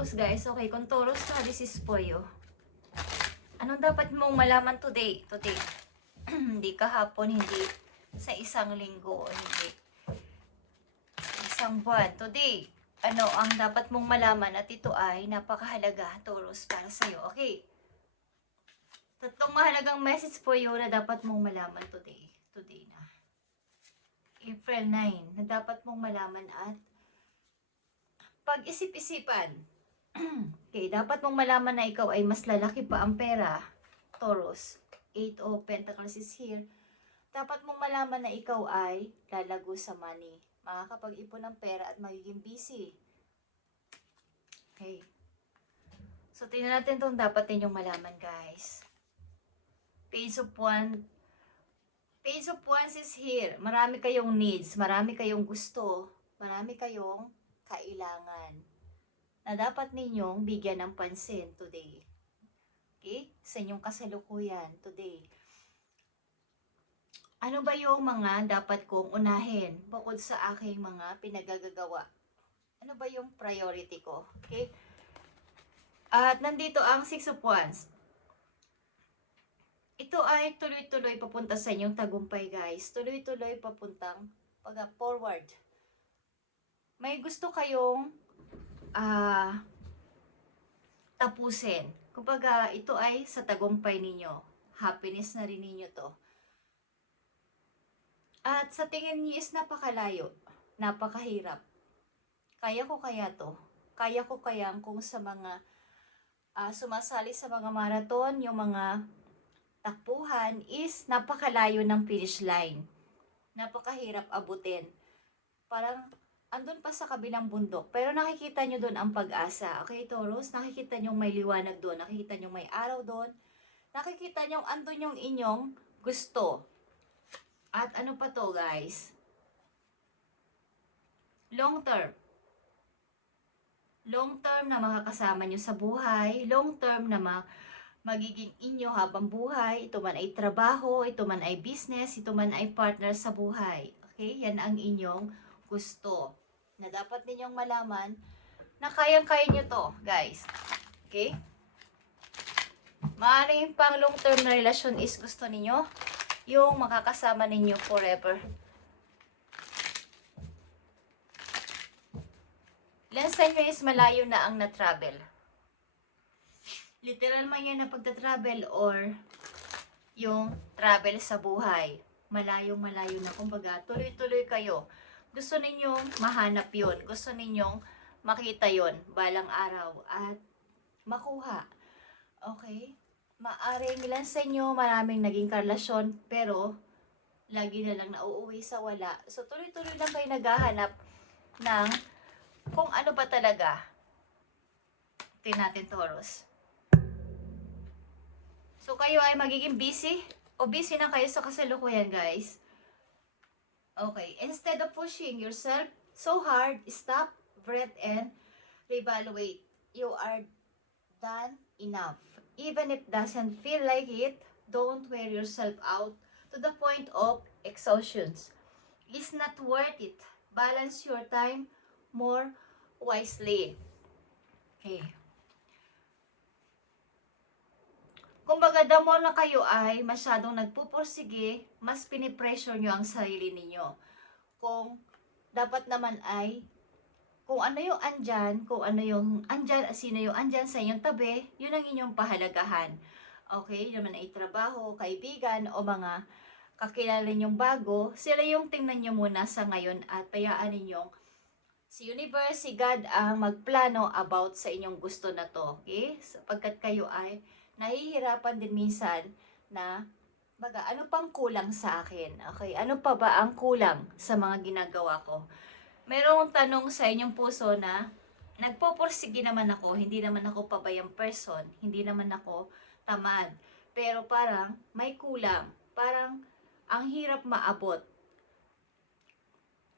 Taurus guys. Okay, kung Taurus ka, this is for you. Anong dapat mong malaman today? Today. Hindi kahapon, hindi sa isang linggo, hindi sa isang buwan. Today, ano ang dapat mong malaman at ito ay napakahalaga, Taurus, para sa'yo. Okay. Tatlong mahalagang message for you na dapat mong malaman today. Today na. April 9 na dapat mong malaman at pag-isip-isipan. Okay, dapat mong malaman na ikaw ay mas lalaki pa ang pera, Taurus. 8 of Pentacles is here. Dapat mong malaman na ikaw ay lalago sa money. Makakapag-ipon ng pera at magiging busy. Okay. So, tingnan natin itong dapat ninyong malaman, guys. Page of Wands. Page of Wands is here. Marami kayong needs, marami kayong gusto, marami kayong kailangan na dapat ninyong bigyan ng pansin today. Okay? Sa inyong kasalukuyan today. Ano ba yung mga dapat kong unahin bukod sa aking mga pinagagagawa? Ano ba yung priority ko? Okay? At nandito ang Six of Wands. Ito ay tuloy-tuloy papunta sa inyong tagumpay, guys. Tuloy-tuloy papuntang forward. May gusto kayong tapusin. Kumbaga, ito ay sa tagumpay ninyo. Happiness na rin ninyo to. At sa tingin niyo is napakalayo. Napakahirap. Kaya ko kaya to? Kaya ko kaya kung sa mga sumasali sa mga marathon, yung mga takbuhan is napakalayo ng finish line. Napakahirap abutin. Parang andun pa sa kabilang bundok. Pero nakikita nyo doon ang pag-asa. Okay, Taurus? Nakikita nyo may liwanag doon. Nakikita nyo may araw doon. Nakikita nyo andun yung inyong gusto. At ano pa to, guys? Long term. Long term na makakasama nyo sa buhay. Long term na magiging inyo habang buhay. Ito man ay trabaho, ito man ay business, ito man ay partner sa buhay. Okay? Yan ang inyong gusto. Na dapat ninyong malaman na kayang-kaya nyo to, guys. Okay? Maaaring pang long-term na relasyon is gusto ninyo yung makakasama ninyo forever. Ilan sa inyo is malayo na ang na-travel? Literal man yan na pagta-travel or yung travel sa buhay. Malayong-malayo na. Kumbaga, tuloy-tuloy kayo. Gusto ninyong mahanap yon, gusto ninyong makita yon balang araw at makuha. Okay? Maaring ilan sa inyo maraming naging karelasyon pero lagi na lang nauuwi sa wala. So tuloy-tuloy lang kayo naghahanap ng kung ano ba talaga. Tingnan natin, Taurus. So kayo ay magiging busy o busy na kayo sa kasalukuyan, guys. Okay, instead of pushing yourself so hard, stop, breathe, and reevaluate. You are done enough. Even if it doesn't feel like it, don't wear yourself out to the point of exhaustion. It's not worth it. Balance your time more wisely. Okay. Kumbaga, the more na kayo ay masyadong nagpupursige, mas pinipressure nyo ang sarili ninyo. Kung dapat naman ay, kung ano yung andyan, kung ano yung andyan, sino yung andyan sa inyong tabi, yun ang inyong pahalagahan. Okay, yun naman ay trabaho, kaibigan, o mga kakilala ninyong bago, sila yung tingnan nyo muna sa ngayon at payaan ninyong si Universe, si God ang magplano about sa inyong gusto na to. Okay? Sapagkat kayo ay nahihirapan din minsan na, baga, ano pang kulang sa akin? Okay, ano pa ba ang kulang sa mga ginagawa ko? Merong tanong sa inyong puso na, nagpupursige naman ako, hindi naman ako pabayang person, hindi naman ako tamad. Pero parang may kulang, parang ang hirap maabot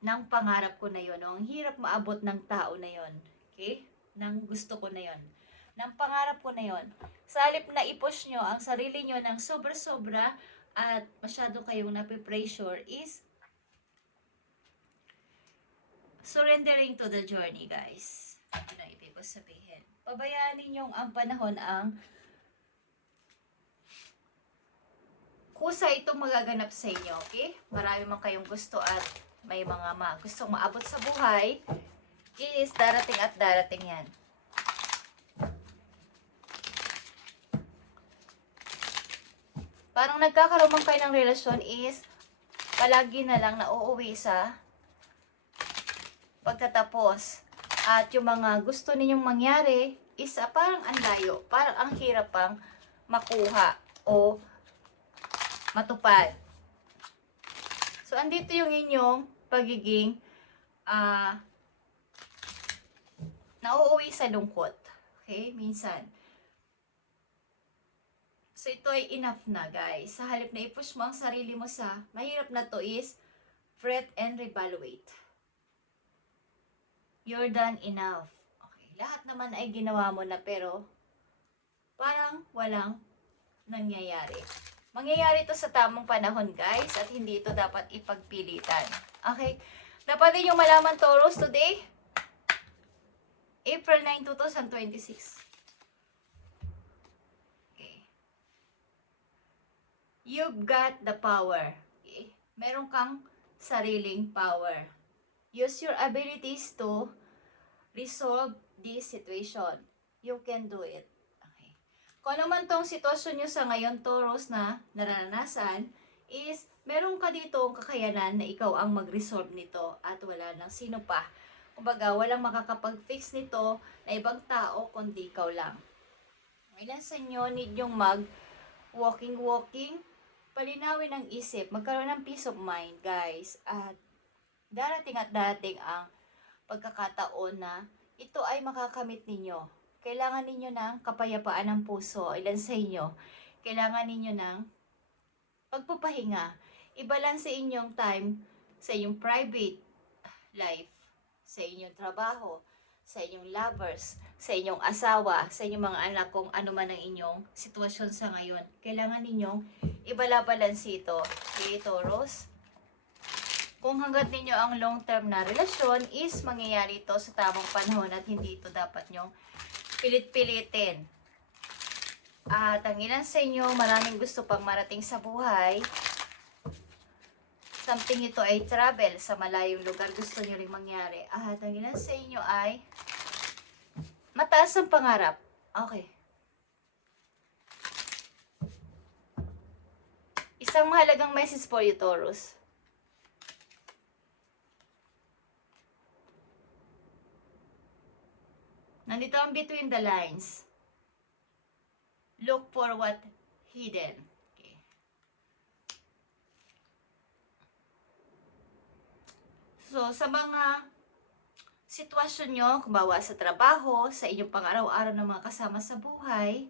ng pangarap ko na yon, ang hirap maabot ng tao na yon. Okay? Ng gusto ko na yon, ng pangarap ko na yon. Sa halip na i-push nyo ang sarili nyo ng sobra-sobra at masyado kayong napipressure is surrendering to the journey, guys. ko sabihin. Pabayaan ninyong ang panahon ang kusa itong magaganap sa inyo, okay? Marami man kayong gusto at may mga gustong maabot sa buhay, is darating at darating yan. Parang nagkakaroon man kayo ng relasyon is palagi na lang nauuwi sa pagtatapos. At yung mga gusto ninyong mangyari is parang ang layo, parang ang hirap pang makuha o matupad. So, andito yung inyong pagiging nauuwi sa lungkot. Okay? Minsan. So, ito ay enough na, guys. Sa halip na i-push mo ang sarili mo sa mahirap na to is fret and reevaluate. You're done enough. Okay. Lahat naman ay ginawa mo na pero parang walang nangyayari. Mangyayari ito sa tamang panahon, guys, at hindi ito dapat ipagpilitan. Okay? Dapat din yung malaman, Taurus, today, April 9, 2026. Okay. You've got the power. Okay? Meron kang sariling power. Use your abilities to resolve this situation. You can do it. Kung ano man tong sitwasyon nyo sa ngayon, Taurus, na naranasan, is meron ka dito ang kakayanan na ikaw ang mag-resolve nito at wala nang sino pa. Kumbaga, walang makakapag-fix nito na ibang tao kundi ikaw lang. Ilan sa inyo need yung mag-walking, palinawin ang isip, magkaroon ng peace of mind, guys. At darating ang pagkakataon na ito ay makakamit ninyo. Kailangan ninyo ng kapayapaan ng puso. Ilan sa inyo, kailangan ninyo ng pagpapahinga. I-balance inyong time sa inyong private life, sa inyong trabaho, sa inyong lovers, sa inyong asawa, sa inyong mga anak, kung ano man ang inyong sitwasyon sa ngayon. Kailangan ninyong ibalabalansi ito. Okay, Taurus? Kung hanggat ninyo ang long-term na relasyon is mangyayari ito sa tamang panahon at hindi ito dapat nyong pilit-pilitin. At ang ilan sa inyo, maraming gusto pang marating sa buhay. Something ito ay travel sa malayong lugar. Gusto nyo rin mangyari. At ang ilan sa inyo ay mataas ang pangarap. Okay. Isang mahalagang message for you, Taurus. Nandito ang between the lines. Look for what hidden. Okay. So, sa mga sitwasyon nyo, kumbawa sa trabaho, sa inyong pang-araw-araw ng mga kasama sa buhay,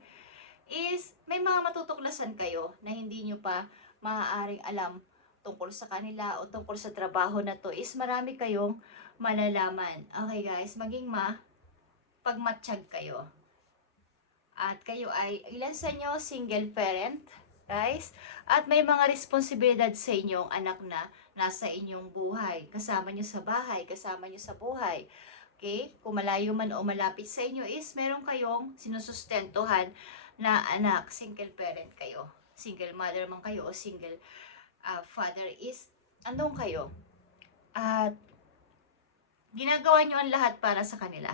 is may mga matutuklasan kayo na hindi nyo pa maaaring alam tungkol sa kanila o tungkol sa trabaho na to, is marami kayong malalaman. Okay, guys, maging pagmatsyag kayo. At kayo ay, ilan sa inyo single parent, guys? At may mga responsibilidad sa inyong anak na nasa inyong buhay. Kasama nyo sa bahay, kasama nyo sa buhay. Okay? Kung malayo man o malapit sa inyo is meron kayong sinusustentuhan na anak. Single parent kayo. Single mother man kayo o single father is andun kayo. At ginagawa nyo ang lahat para sa kanila.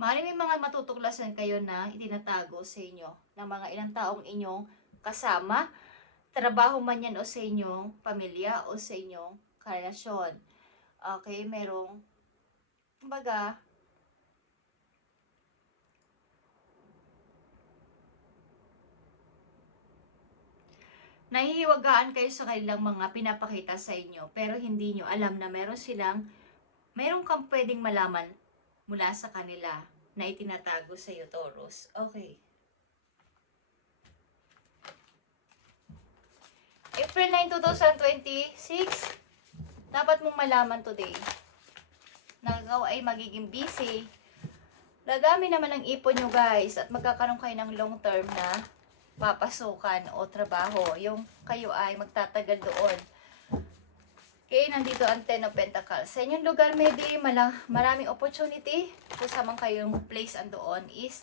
Maaaring may mga matutuklasan kayo na itinatago sa inyo ng mga ilang taong inyong kasama, trabaho man yan o sa inyong pamilya o sa inyong karelasyon. Okay, merong, kumbaga, nahihiwagaan kayo sa kanilang mga pinapakita sa inyo, pero hindi nyo alam na meron kang pwedeng malaman mula sa kanila na itinatago sa iyo, Taurus. Okay. April 9, 2026, dapat mong malaman today na ikaw ay magiging busy. Dadami naman ang ipon nyo, guys, at magkakaroon kayo ng long term na papasukan o trabaho. Yung kayo ay magtatagal doon. Okay, nandito ang Ten of Pentacles. Sa inyong lugar, maybe maraming opportunity. Kung saan man kayong place andoon is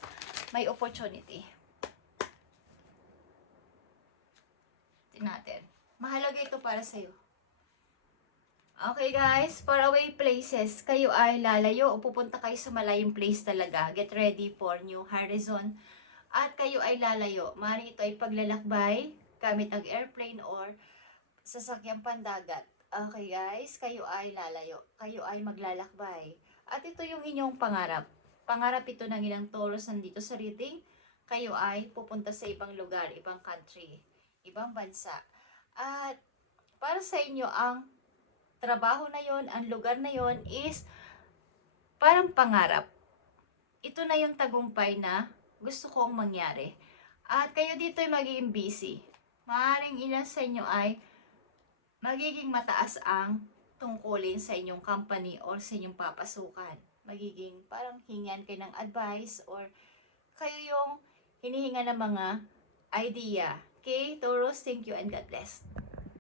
may opportunity. Tingnan natin. Mahalaga ito para sa'yo. Okay guys, faraway places. Kayo ay lalayo o pupunta kayo sa malayong place talaga. Get ready for new horizon. At kayo ay lalayo. Maaaring ito ay paglalakbay gamit ang airplane or sasakyang pandagat. Okay guys, kayo ay lalayo. Kayo ay maglalakbay. At ito yung inyong pangarap. Pangarap ito ng ilang Taurus nandito sa reading. Kayo ay pupunta sa ibang lugar, ibang country, ibang bansa. At para sa inyo, ang trabaho na yon, ang lugar na yon is parang pangarap. Ito na yung tagumpay na gusto kong mangyari. At kayo dito ay magiging busy. Maaaring ilan sa inyo ay magiging mataas ang tungkulin sa inyong company or sa inyong papasukan. Magiging parang hingan kayo ng advice or kayo yung hinihinga ng mga idea. Okay, Taurus, thank you and God bless.